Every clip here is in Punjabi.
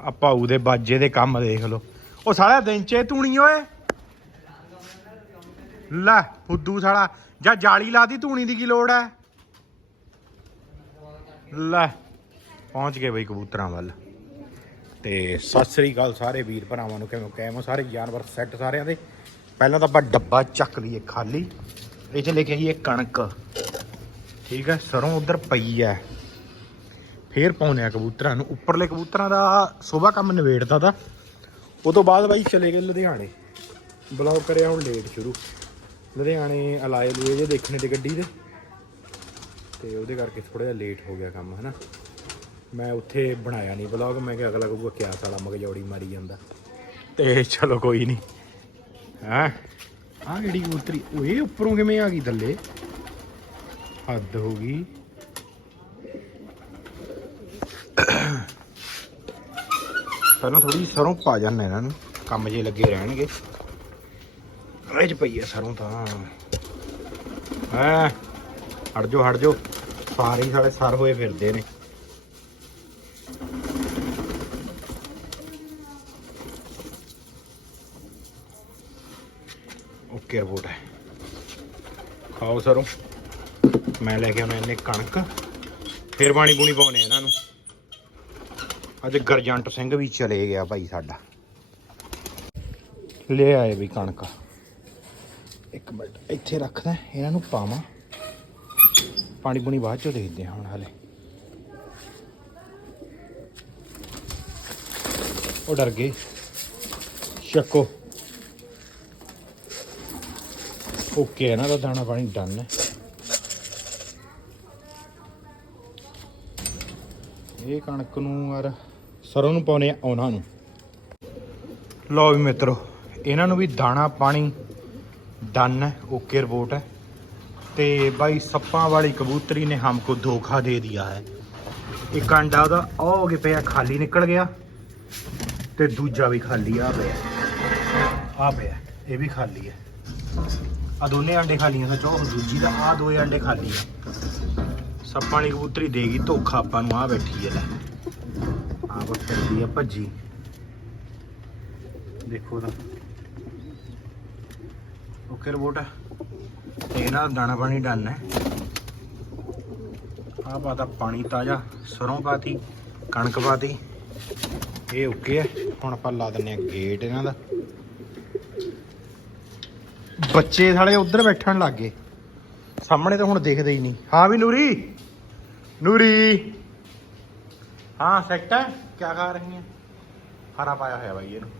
ਆ ਭਾਊ ਦੇ ਬਾਜੇ ਦੇ ਕੰਮ ਦੇਖ ਲਓ। ਉਹ ਸਾਲਾ ਦਿਨ ਚ ਇਹ ਓਏ। ਲੈ, ਫੁੱਦੂ ਸਾਲਾ, ਜਾਂ ਜਾਲੀ ਲਾਦੀ ਧੂਣੀ ਦੀ ਕੀ ਲੋੜ ਹੈ ਲੈ, ਪਹੁੰਚ ਗਏ ਬਈ ਕਬੂਤਰਾਂ ਵੱਲ। ਤੇ ਸਤਿ ਸ੍ਰੀ ਅਕਾਲ ਸਾਰੇ ਵੀਰ ਭਰਾਵਾਂ ਨੂੰ, ਕਿਵੇਂ ਕਾਇਮ ਸਾਰੇ ਜਾਨਵਰ ਸੈੱਟ ਸਾਰਿਆਂ ਦੇ। ਪਹਿਲਾਂ ਤਾਂ ਆਪਾਂ ਡੱਬਾ ਚੱਕ ਲਈਏ ਖਾਲੀ। ਇਹ ਚ ਲੈ ਕੇ ਆਈਏ ਕਣਕ। ਠੀਕ ਹੈ ਸਰੋਂ ਉਧਰ ਪਈ ਹੈ ਫੇਰ ਪਾਉਨੇ ਆ ਕਬੂਤਰਾਂ ਨੂੰ। ਉੱਪਰਲੇ ਕਬੂਤਰਾਂ ਦਾ ਸਵੇਰ ਕੰਮ ਨਿਬੇੜਦਾ ਤਾਂ। ਉਹ ਤੋਂ ਬਾਅਦ ਬਾਈ ਚਲੇ ਗਏ ਲੁਧਿਆਣੇ। ਬਲੌਗ ਕਰਿਆ ਹੁਣ ਲੇਟ ਸ਼ੁਰੂ। ਲੁਧਿਆਣੇ ਅਲਾਏ ਲੂਏ ਜੇ ਦੇਖਣੇ ਤੇ ਗੱਡੀ ਦੇ। ਤੇ ਉਹਦੇ ਕਰਕੇ ਥੋੜਾ ਜਿਹਾ ਲੇਟ ਹੋ ਗਿਆ ਕੰਮ, ਹਨਾ। ਮੈਂ ਉੱਥੇ ਬਣਾਇਆ ਨਹੀਂ ਬਲੌਗ। ਮੈਂ ਕਿਹਾ ਅਗਲਾ ਕਹੂਗਾ, ਕਿਆ ਸਾਲਾ ਮਗਜੌੜੀ ਮਾਰੀ ਜਾਂਦਾ। ਤੇ ਚਲੋ ਕੋਈ ਨਹੀਂ। ਹਾਂ? ਆ ਜਿਹੜੀ ਕਬੂਤਰੀ? ਓਏ ਉੱਪਰੋਂ ਕਿਵੇਂ ਆ ਗਈ ਥੱਲੇ? ਹੱਦ ਹੋ ਗਈ। ਪਹਿਲਾਂ ਥੋੜੀ ਸਰੋਂ ਪਾ ਜਾਂਦੇ ਇਹਨਾਂ ਨੂੰ। ਕੰਮ ਜੇ ਲੱਗੇ ਰਹਿਣਗੇ। ਇਹ ਪਈ ਹੈ ਸਰੋਂ ਤਾਂ। ਹਾਂ, ਹਟ ਜਾਓ ਹਟ ਜਾਓ। ਸਾਰੇ ਹੀ ਸਾਲੇ ਸਰ ਹੋਏ ਫਿਰਦੇ ਨੇ। ਓਕੇ, ਰਿਪੋਰਟ ਹੈ। ਖਾਓ ਸਰੋਂ। ਮੈਂ ਲੈ ਕੇ ਆਉਣਾ ਇਹਨੇ ਕਣਕ। ਫੇਰ ਪਾਣੀ ਪੂਣੀ ਪਾਉਣੇ ਇਹਨਾਂ ਨੂੰ। ਅੱਜ ਗਰਜੰਟ ਸਿੰਘ ਵੀ ਚਲੇ ਗਿਆ ਭਾਈ ਸਾਡਾ। ਲੈ ਆਏ ਵੀ ਕਣਕ। ਇੱਕ ਮਿੰਟ, ਇੱਥੇ ਰੱਖਦਾ, ਇਹਨਾਂ ਨੂੰ ਪਾਵਾਂ। ਪਾਣੀ ਪੂਣੀ ਬਾਅਦ ਚੋਂ ਦੇਖਦੇ ਹਾਂ ਹੁਣ ਹਲੇ। ਉਹ ਡਰ ਗਏ। ਚੱਕੋ ਓਕੇ ਹੈ ਦਾ ਦਾਣਾ ਪਾਣੀ ਡਨ ਹੈ। ਇਹ ਕਣਕ ਨੂੰ ਯਾਰ ਸਰੋਂ ਨੂੰ ਪਾਉਨੇ ਆ ਉਹਨਾਂ ਨੂੰ। ਲਓ ਵੀ ਮਿੱਤਰੋ, ਇਹਨਾਂ ਨੂੰ ਵੀ ਦਾਣਾ, ਪਾਣੀ ਡਨ ਹੈ, ਓਕੇ ਰਿਪੋਰਟ ਹੈ। ਤੇ ਬਾਈ ਸੱਪਾਂ ਵਾਲੀ ਕਬੂਤਰੀ ਨੇ ਹਮਕੋ ਧੋਖਾ ਦੇ ਦਿਆ ਹੈ। ਇੱਕ ਅੰਡਾ ਉਹਦਾ ਉਹ ਹੋ ਗਿਆ ਪਿਆ, ਖਾਲੀ ਨਿਕਲ ਗਿਆ। ਤੇ ਦੂਜਾ ਵੀ ਖਾਲੀ ਆ ਪਿਆ। ਆ ਪਿਆ, ਇਹ ਵੀ ਖਾਲੀ ਹੈ। ਆ ਦੋਨੇ ਅੰਡੇ ਖਾਲੀ ਆ, ਸੱਚ ਉਹ ਦੂਜੀ ਦਾ ਆ ਦੋਏ ਅੰਡੇ ਖਾਲੀ ਆ। ਸੱਪਾਂ ਵਾਲੀ ਕਬੂਤਰੀ ਦੇਗੀ ਧੋਖਾ ਆਪਾਂ ਨੂੰ ਆ ਬੈਠੀ ਹੈ ਲੈ। ਆ ਬੱਟਦੀ ਆ, ਭੱਜੀ। ਦੇਖੋ ਤਾਂ। ਓਕੇ ਰਿਪੋਰਟ ਹੈ ਦਾਣਾ ਪਾਣੀ ਡਨ ਹੈ। ਆ ਪਾਤਾ ਪਾਣੀ ਤਾਜ਼ਾ, ਸਰੋਂ ਪਾਤੀ, ਕਣਕ ਪਾਤੀ। ਇਹ ਓਕੇ ਹੈ। ਹੁਣ ਆਪਾਂ ਲਾ ਦਿੰਨੇ ਆ ਗੇਟ ਇਹਨਾਂ ਦਾ। ਬੱਚੇ ਸਾਲੇ ਉੱਧਰ ਬੈਠਣ ਲੱਗ ਗਏ। ਸਾਹਮਣੇ ਤਾਂ ਹੁਣ ਦੇਖਦੇ ਹੀ ਨਹੀਂ। ਹਾਂ ਵੀ ਨੂਰੀ। ਨੂਰੀ। ਹਾਂ, ਸੈੱਟ ਕਿਆ ਖਾ ਰਹੀ ਹੈ ਹਰਾ ਪਾਇਆ ਹੋਇਆ ਬਾਈ ਇਹਨੂੰ।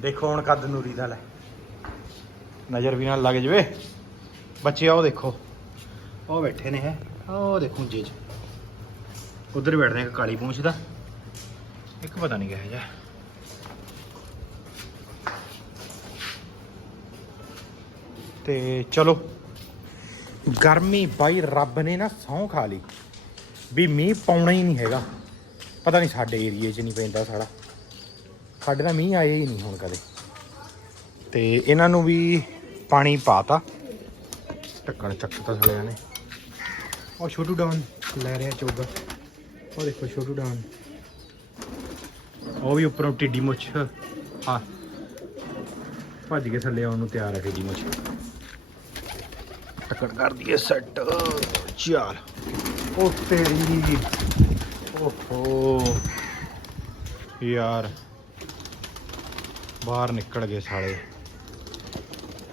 ਦੇਖੋ ਹੁਣ ਕੱਦ ਨੂਰੀ ਦਾ ਲੈ। ਨਜ਼ਰ ਵੀ ਨਾਲ ਲੱਗ ਜਵੇ। ਬੱਚੇ ਆਓ ਦੇਖੋ। ਉਹ ਬੈਠੇ ਨੇ ਹੈ। ਉਹ ਦੇਖੋ ਜੇ ਉਧਰ ਬੈਠਦੇ ਇੱਕ ਕਾਲੀ ਪੂੰਛ ਦਾ। ਇੱਕ ਪਤਾ ਨਹੀਂ ਕਿਹੋ ਜਿਹਾ। ਤੇ ਚਲੋ, ਗਰਮੀ ਬਾਈ ਰੱਬ ਨੇ ਨਾ ਸੌਂ ਖਾ ਲਈ। ਵੀ ਮੀਂਹ ਪਾਉਣਾ ਹੀ ਨਹੀਂ ਹੈਗਾ। ਪਤਾ ਨਹੀਂ ਸਾਡੇ ਏਰੀਏ 'ਚ ਨਹੀਂ ਪੈਂਦਾ ਸਾਡਾ ਸਾਡੇ ਤਾਂ ਮੀਂਹ ਆਏ ਹੀ ਨਹੀਂ ਹੁਣ ਕਦੇ। ਤੇ ਇਹਨਾਂ ਨੂੰ ਵੀ ਪਾਣੀ ਪਾਤਾ। ਢੱਕਣ ਚੱਕਤਾ ਸਾਲਿਆਂ ਨੇ। ਉਹ ਛੋਟੂ ਡਾਊਨ ਲੈ ਰਿਹਾ ਚੋਗਾ। ਉਹ ਦੇਖੋ ਛੋਟੂ ਡਾਊਨ ਉਹ ਵੀ ਉੱਪਰੋਂ ਟਿੱਡੀ ਮੁੱਛ। ਹਾਂ ਭੱਜ ਕੇ ਥੱਲੇ ਆਉਣ ਨੂੰ ਤਿਆਰ ਹੈ ਟਿੱਡੀ ਮੁੱਛ। ਟੱਕਰ ਕਰ ਦਈਏ ਸੈੱਟ ਚੱਲ। ਉਹ ਤੇਰੀ ਓਹੋ। ਯਾਰ, ਬਾਹਰ ਨਿਕਲ ਗਏ ਸਾਲੇ।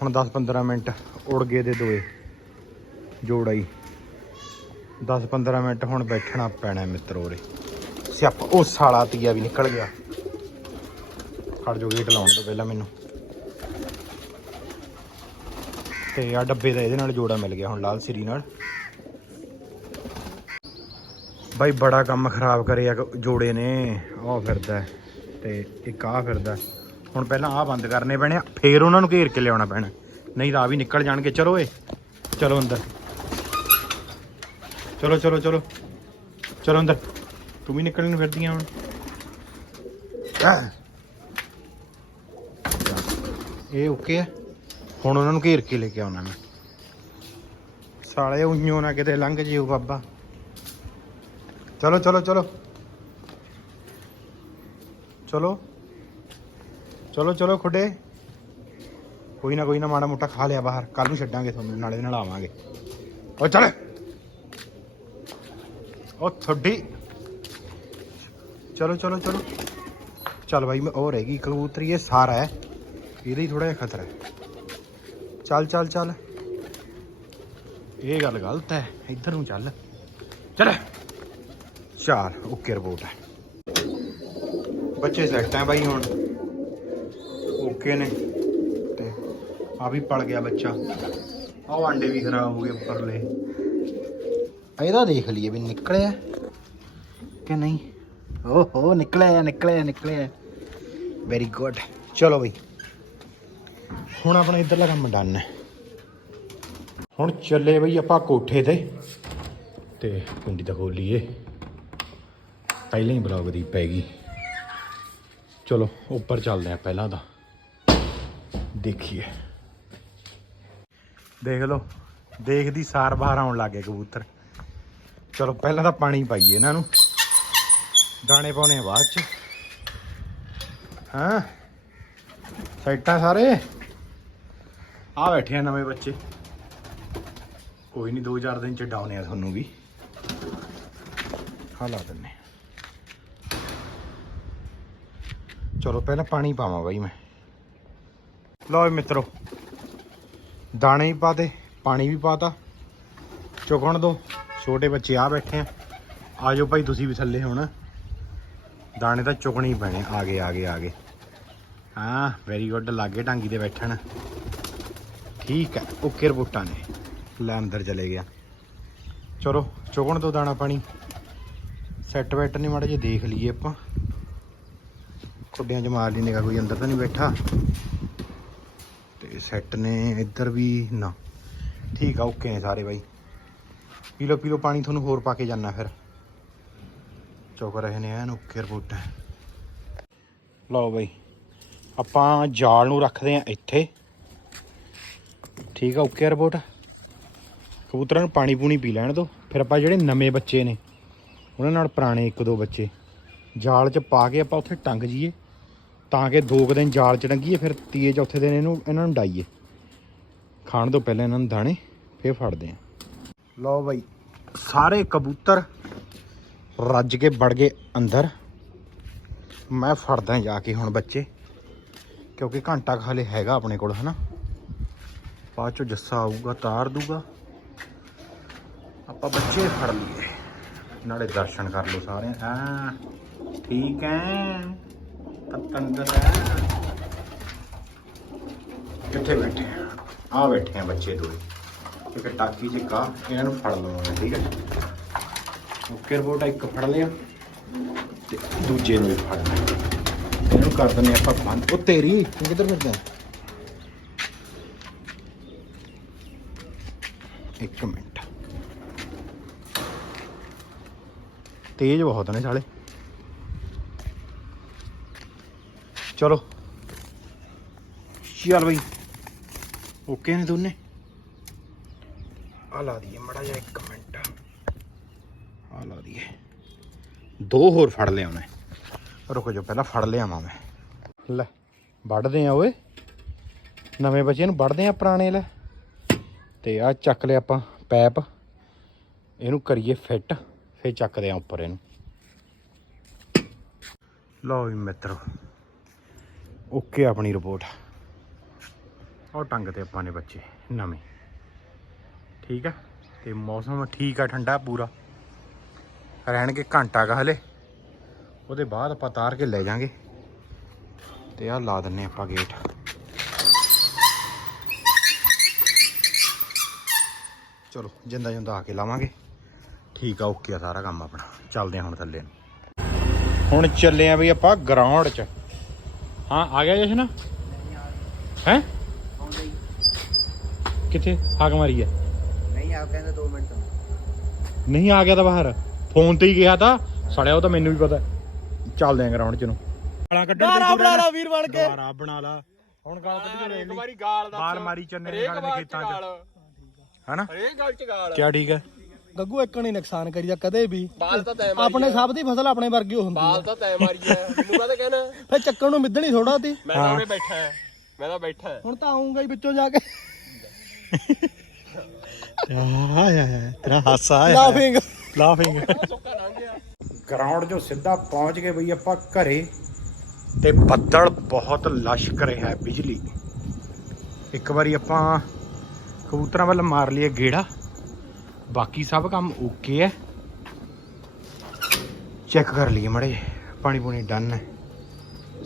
ਹੁਣ 10-15 ਮਿੰਟ ਉੜ ਗਏ ਦੇ ਦੋਏ ਜੋੜਾ ਹੀ 10-15 ਮਿੰਟ ਹੁਣ ਬੈਠਣਾ ਪੈਣਾ ਮਿੱਤਰੋ ਉਰੇ। ਸਿਆਪ, ਉਹ ਸਾਲਾ ਤੀਆ ਵੀ ਨਿਕਲ ਗਿਆ। ਖੜ ਜੋ ਗੇਟ ਲਾਉਣ ਤੋਂ ਪਹਿਲਾਂ ਮੈਨੂੰ। ਤੇ ਆ ਡੱਬੇ ਦਾ ਇਹਦੇ ਨਾਲ ਜੋੜਾ ਮਿਲ ਗਿਆ ਹੁਣ ਲਾਲ ਸਰੀ ਨਾਲ। ਬਾਈ ਬੜਾ ਕੰਮ ਖਰਾਬ ਕਰਿਆ ਜੋੜੇ ਨੇ। ਆਹ ਫਿਰਦਾ ਹੈ ਤੇ ਇੱਕ ਆਹ ਫਿਰਦਾ ਹੁਣ ਪਹਿਲਾਂ ਆਹ ਬੰਦ ਕਰਨੇ ਪੈਣੇ ਆ, ਫੇਰ ਉਹਨਾਂ ਨੂੰ ਘੇਰ ਕੇ ਲਿਆਉਣਾ ਪੈਣਾ। ਨਹੀਂ ਤਾਂ ਆ ਵੀ ਨਿਕਲ ਜਾਣਗੇ। ਚਲੋ ਏ ਚਲੋ ਅੰਦਰ। ਚਲੋ ਚਲੋ ਚਲੋ। ਚਲੋ ਅੰਦਰ। ਤੂੰ ਵੀ ਨਿਕਲਣ ਨੂੰ ਫਿਰਦੀਆਂ ਹੁਣ। ਇਹ ਓਕੇ ਹੈ ਹੁਣ ਉਹਨਾਂ ਨੂੰ ਘੇਰ ਕੇ ਲੈ ਕੇ ਆਉਣਾ ਮੈਂ। ਸਾਲੇ ਉਈਓ ਨਾ ਕਿਤੇ ਲੰਘ ਜਿਓ ਬਾਬਾ। ਚਲੋ ਚਲੋ ਚਲੋ ਚਲੋ ਚਲੋ ਚਲੋ ਖੁੱਡੇ ਕੋਈ ਨਾ ਕੋਈ ਨਾ ਮਾੜਾ ਮੋਟਾ ਖਾ ਲਿਆ ਬਾਹਰ ਕੱਲ ਨੂੰ ਛੱਡਾਂਗੇ ਤੁਹਾਨੂੰ ਨਾਲੇ ਦੇ ਨਾਲ ਆਵਾਂਗੇ ਓ ਚੱਲ ਓ ਥੋੜੀ ਚਲੋ ਚਲੋ ਚਲੋ ਚੱਲ ਬਾਈ ਮੈਂ ਉਹ ਰਹਿ ਗਈ ਕਬੂਤਰੀ ਇਹ ਸਾਰਾ ਹੈ ਇਹਦਾ ਹੀ ਥੋੜਾ ਜਿਹਾ ਖਤਰਾ ਹੈ ਚੱਲ ਚੱਲ ਚੱਲ ਇਹ ਗੱਲ ਗਲਤ ਹੈ ਇੱਧਰ ਨੂੰ ਚੱਲ ਚੱਲ ਚਾਰ ਓਕੇ ਰਿਪੋਰਟ ਹੈ। ਬੱਚੇ ਸੈੱਟ ਹੈ ਬਾਈ ਹੁਣ। ਓਕੇ ਨੇ। ਤੇ ਆ ਵੀ ਪਲ ਗਿਆ ਬੱਚਾ। ਆਹ ਆਂਡੇ ਵੀ ਖਰਾਬ ਹੋ ਗਏ ਉੱਪਰਲੇ। ਇਹਦਾ ਦੇਖ ਲਈਏ ਵੀ ਨਿਕਲਿਆ ਕਿ ਨਹੀਂ। ਓਹੋ, ਨਿਕਲਿਆ ਨਿਕਲਿਆ ਨਿਕਲਿਆ। ਵੈਰੀ ਗੁੱਡ ਚਲੋ ਬਈ। ਹੁਣ ਆਪਣਾ ਇੱਧਰਲਾ ਕੰਮ ਡਨ ਹੈ। ਹੁਣ ਚੱਲੇ ਬਈ ਆਪਾਂ ਕੋਠੇ ਤੇ। ਤੇ ਕੁੰਡੀ ਤਾਂ ਖੋਲੀਏ ਪਹਿਲਾਂ ਹੀ ਬਲੌਗ ਦੀ ਪੈ ਗਈ। ਚਲੋ, ਉੱਪਰ ਚੱਲਦੇ ਆ ਪਹਿਲਾਂ ਤਾਂ। ਦੇਖੀਏ। ਦੇਖ ਲਓ ਦੇਖਦੀ ਸਾਰ ਬਾਹਰ ਆਉਣ ਲੱਗੇ ਕਬੂਤਰ। ਚਲੋ, ਪਹਿਲਾਂ ਤਾਂ ਪਾਣੀ ਪਾਈਏ ਇਹਨਾਂ ਨੂੰ। ਦਾਣੇ ਪਾਉਣੇ ਆ ਬਾਅਦ ਚ। ਹਾਂ? ਸੈਟਾਂ ਸਾਰੇ? ਆ ਬੈਠੇ ਆ ਨਵੇਂ ਬੱਚੇ। ਕੋਈ ਨਹੀਂ 2-4 ਦਿਨ ਚ ਡਾਉਣੇ ਆ ਤੁਹਾਨੂੰ ਵੀ। ਹਾਂ ਲਾ ਦਿੰਨੇ ਚਲੋ ਪਹਿਲਾਂ ਪਾਣੀ ਪਾਵਾਂ ਬਾਈ ਮੈਂ। ਲਓ ਮਿੱਤਰੋ। ਦਾਣੇ ਵੀ ਪਾਤੇ ਪਾਣੀ ਵੀ ਪਾਤਾ। ਚੁਗਣ ਦੋ ਛੋਟੇ ਬੱਚੇ ਆ ਬੈਠੇ ਆ। ਆਜੋ ਭਾਈ ਤੁਸੀਂ ਵੀ ਥੱਲੇ ਹੁਣ। ਦਾਣੇ ਤਾਂ ਚੁਗਣੇ ਹੀ ਪੈਣੇ ਆ ਗਏ ਆ ਗਏ ਆ ਗਏ। ਹਾਂ ਵੈਰੀ ਗੁੱਡ ਲਾਗੇ ਟਾਂਗੀ ਤੇ ਬੈਠਣ। ਠੀਕ ਹੈ ਓਕੇ ਰਿਪੋਰਟਾਂ ਨੇ। ਲੈ ਅੰਦਰ ਚਲੇ ਗਿਆ। ਚਲੋ ਚੁਗਣ ਤੋਂ ਦਾਣਾ ਪਾਣੀ। ਸੈੱਟ ਬੈਟ ਨਹੀਂ ਮਾੜਾ ਜੇ ਦੇਖ ਲਈਏ ਆਪਾਂ। ਖੁੱਡਿਆਂ 'ਚ ਮਾਰ ਲਈ ਨਿਗਾ ਕੋਈ ਅੰਦਰ ਤਾਂ ਨਹੀਂ ਬੈਠਾ। ਤੇ ਸੈੱਟ ਨੇ ਇੱਧਰ ਵੀ ਨਾ। ਠੀਕ ਆ ਓਕੇ ਨੇ ਸਾਰੇ ਬਾਈ। ਪੀ ਲਓ ਪੀ ਲਓ ਪਾਣੀ ਤੁਹਾਨੂੰ ਹੋਰ ਪਾ ਕੇ ਜਾਣਾ ਫਿਰ। ਚੁੱਕ ਰਹੇ ਨੇ ਐਨ ਓਕੇ ਰਿਪੋਰਟ ਹੈ। ਲਓ ਬਾਈ, ਆਪਾਂ ਜਾਲ ਨੂੰ ਰੱਖਦੇ ਆ ਇੱਥੇ। ਠੀਕ ਆ ਓਕੇ ਰਿਪੋਰਟ ਕਬੂਤਰਾਂ ਨੂੰ ਪਾਣੀ ਪੂਣੀ ਪੀ ਲੈਣ ਦੋ। ਫਿਰ ਆਪਾਂ ਜਿਹੜੇ ਨਵੇਂ ਬੱਚੇ ਨੇ, ਉਹਨਾਂ ਨਾਲ ਪੁਰਾਣੇ ਇੱਕ ਦੋ ਬੱਚੇ। ਜਾਲ 'ਚ ਪਾ ਕੇ ਆਪਾਂ ਉੱਥੇ ਟੰਗ ਜੀਏ। ਤਾਂ ਕਿ ਦੋ ਕੁ ਦਿਨ ਜਾਲ 'ਚ ਟੰਗੀਏ ਫਿਰ ਤੀਏ, ਚੌਥੇ ਦਿਨ ਇਹਨੂੰ, ਇਹਨਾਂ ਨੂੰ ਡਾਈਏ ਖਾਣ ਤੋਂ ਪਹਿਲਾਂ ਇਹਨਾਂ ਨੂੰ ਦਾਣੇ, ਫੇਰ ਫੜਦੇ ਆ ਲਓ ਬਾਈ, ਸਾਰੇ ਕਬੂਤਰ ਰੱਜ ਕੇ ਵੜ ਗਏ ਅੰਦਰ। ਮੈਂ ਫੜਦਾ ਜਾ ਕੇ ਹੁਣ ਬੱਚੇ, ਕਿਉਂਕਿ ਘੰਟਾ ਕੁ ਹੈਗਾ ਆਪਣੇ ਕੋਲ, ਹਨਾ। ਬਾਅਦ ਚੋਂ ਜੱਸਾ ਆਊਗਾ, ਤਾਰ ਦੂਗਾ ਆਪਾਂ ਬੱਚੇ ਫੜ ਲਈਏ। ਨਾਲੇ ਦਰਸ਼ਨ ਕਰ ਲਓ ਸਾਰੇ ਆ ਠੀਕ ਹੈ ਪਤੰਦਰ ਹੈ। ਕਿੱਥੇ ਬੈਠੇ ਆ? ਆ ਬੈਠੇ ਆ ਬੱਚੇ ਦੋਏ ਇੱਕ ਟਾਕੀ ਚ ਕਾ ਇਹਨਾਂ ਨੂੰ ਫੜ ਲਵਾਂਗੇ, ਠੀਕ ਹੈ ਓਕੇ, ਰਿਪੋਰਟ ਇੱਕ ਫੜ ਲਿਆ ਤੇ ਦੂਜੇ ਨੂੰ ਵੀ ਫੜ ਲਿਆ। ਇਹਨੂੰ ਕਰ ਦਿੰਦੇ ਆਪਾਂ ਬੰਦ। ਉਹ ਤੇਰੀ, ਤੂੰ ਕਿੱਧਰ ਫਿਰਦਾ ਇੱਕ ਮਿੰਟ। ਤੇਜ਼ ਬਹੁਤ ਨੇ ਸਾਲੇ। ਚਲੋ। ਚੱਲ ਬਈ? ਓਕੇ ਨੇ ਦੋਨੇ? ਆ ਲਾ ਦਈਏ ਮੜਾ ਜਿਹਾ ਇੱਕ ਮਿੰਟ। ਆ ਲਾ ਦਈਏ ਦੋ ਹੋਰ ਫੜ ਲਿਆ ਉਹਨੇ। ਰੁਕ ਜਾ ਪਹਿਲਾਂ ਫੜ ਲਿਆ ਮੈਂ। ਲੈ ਵੱਢਦੇ ਆ ਓਏ। ਨਵੇਂ ਬੱਚੇ ਨੂੰ ਵੱਢਦੇ ਆ ਪੁਰਾਣੇ ਲੈ। ਤੇ ਆ ਚੱਕ ਲਿਆ ਆਪਾਂ ਪੈਪ। ਇਹਨੂੰ ਕਰੀਏ ਫਿੱਟ ਫੇਰ ਚੱਕਦੇ ਆ ਉੱਪਰ ਇਹਨੂੰ। ਲਓ ਵੀ ਮਿੱਤਰੋ। ਓਕੇ ਆਪਣੀ ਰਿਪੋਰਟ। ਉਹ ਟੰਗ ਤੇ ਆਪਾਂ ਨੇ ਬੱਚੇ, ਨਵੇਂ। ਠੀਕ ਆ? ਤੇ ਮੌਸਮ ਠੀਕ ਆ, ਠੰਡਾ ਪੂਰਾ। ਰਹਿਣਗੇ ਘੰਟਾ ਕਾ ਹਲੇ। ਉਹਦੇ ਬਾਅਦ ਆਪਾਂ ਤਾਰ ਕੇ ਲੈ ਜਾਾਂਗੇ। ਤੇ ਆ ਲਾ ਦਿੰਨੇ ਆਪਾਂ ਗੇਟ। ਚਲੋ, ਜਿੰਦਾ ਜਿੰਦਾ ਆ ਕੇ ਲਾਵਾਂਗੇ। ਠੀਕ ਆ, ਓਕੇ ਆ ਸਾਰਾ ਕੰਮ ਆਪਣਾ। ਚੱਲਦੇ ਆ ਹੁਣ ਥੱਲੇ ਨੂੰ। ਹੁਣ ਚੱਲੇ ਆ ਵੀ ਆਪਾਂ ਗਰਾਊਂਡ 'ਚ। ਹਾਂ ਆ ਗਿਆ ਜਸ਼ਨ? ਹੈ? ਕਿੱਥੇ? ਹਾਕ ਮਾਰੀ ਹੈ ਨਹੀਂ ਆ ਕਹਿੰਦੇ 2 ਮਿੰਟ ਨਹੀਂ ਆ ਗਿਆ ਤਾਂ ਬਾਹਰ। ਫੋਨ ਤੇ ਹੀ ਗਿਆ ਤਾਂ। ਸੜਿਆ ਉਹ ਤਾਂ ਮੈਨੂੰ ਵੀ ਪਤਾ। ਚੱਲਦੇ ਆ ਗਰਾਊਂਡ 'ਚ ਨੂੰ। ਗਾਲਾਂ ਕੱਢਣ ਦੁਬਾਰਾ ਬਣਾ ਲਾ ਵੀਰ ਬਣ ਕੇ। ਦੁਬਾਰਾ ਬਣਾ ਲਾ। ਹੁਣ ਗਾਲ ਕੱਢ ਕੇ ਇੱਕ ਵਾਰੀ ਗਾਲ ਦਾ ਬਾਲ ਮਾਰੀ ਚੰਨੇ ਨੇ ਸਾਡੇ ਖੇਤਾਂ 'ਚ। ਹਨਾ? ਹਰੇਕ ਗੱਲ ਚ ਗਾਲ। ਕਿਆ ਠੀਕ ਹੈ? ਗੱਗੂ ਇੱਕ ਨਹੀਂ ਨੁਕਸਾਨ ਕਰੀਦਾ ਕਦੇ ਵੀ। ਬਾਲ ਤਾਂ ਤੈ ਆਪਣੇ ਸਭ ਦੀ ਫਸਲ ਆਪਣੇ ਵਰਗੀ ਓ ਹੁੰਦੀ ਬਾਲ ਤਾਂ ਤੈ ਮਾਰੀ ਆ। ਮੈਨੂੰ ਕਾਹਦਾ ਕਹਿਣਾ? ਫਿਰ ਚੱਕਣ ਨੂੰ ਮਿੱਧਣੀ ਥੋੜਾ ਤੀ ਮੈਂ ਤਾਂ ਉਰੇ ਬੈਠਾ ਹਾਂ। ਮੈਂ ਤਾਂ ਬੈਠਾ ਹਾਂ। ਹੁਣ ਤਾਂ ਆਉਂਗਾ ਹੀ ਵਿੱਚੋਂ ਜਾ ਕੇ। ਆਇਆ ਤੇਰਾ ਹਾਸਾ ਲਾਫਿੰਗ ਲਾਫਿੰਗ ਗਿਆ। ਗਰਾਊਂਡ 'ਚੋਂ ਸਿੱਧਾ ਪਹੁੰਚ ਗਏ ਬਈ ਆਪਾਂ ਘਰੇ ਤੇ ਬੱਦਲ ਬਹੁਤ ਲਸ਼ਕ ਰਿਹਾ ਹੈ ਬਿਜਲੀ। ਇੱਕ ਵਾਰੀ ਆਪਾਂ ਕਬੂਤਰਾਂ ਵੱਲ ਮਾਰ ਲਈਏ ਗੇੜਾ। ਬਾਕੀ ਸਭ ਕੰਮ ਓਕੇ ਹੈ ਚੈੱਕ ਕਰ ਲਈਏ ਮੜੇ ਪਾਣੀ ਪੂਣੀ ਡਨ ਹੈ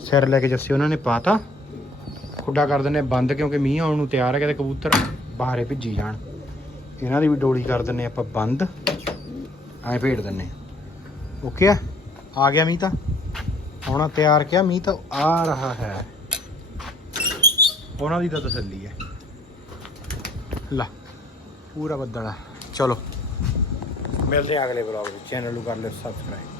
ਸਿਰ ਲੈ ਕੇ ਜੱਸੇ ਉਹਨਾਂ ਨੇ ਪਾਤਾ। ਖੁੱਡਾ ਕਰ ਦਿੰਨੇ ਬੰਦ ਕਿਉਂਕਿ ਮੀਂਹ ਆਉਣ ਨੂੰ ਤਿਆਰ ਹੈ ਕਿਤੇ ਕਬੂਤਰ ਬਾਹਰੇ ਭਿੱਜੀ ਜਾਣ। ਇਹਨਾਂ ਦੀ ਵੀ ਡੋਲੀ ਕਰ ਦਿੰਨੇ ਆਪਾਂ ਬੰਦ। ਐਂ ਭੇੜ ਦਿੰਨੇ ਓਕੇ ਆ ਆ ਗਿਆ ਮੀਂਹ ਤਾਂ। ਆਉਣਾ ਤਿਆਰ ਕਿਆ, ਮੀਂਹ ਤਾਂ ਆ ਰਹਾ ਹੈ। ਉਹਨਾਂ ਦੀ ਤਾਂ ਤਸੱਲੀ ਹੈ ਲਾ, ਪੂਰਾ ਬੱਦਲ ਆ। ਚਲੋ। ਮਿਲਦੇ ਆ ਅਗਲੇ ਵਲੌਗ ਵਿੱਚ। ਚੈਨਲ ਨੂੰ ਕਰ ਲਿਓ ਸਬਸਕ੍ਰਾਈਬ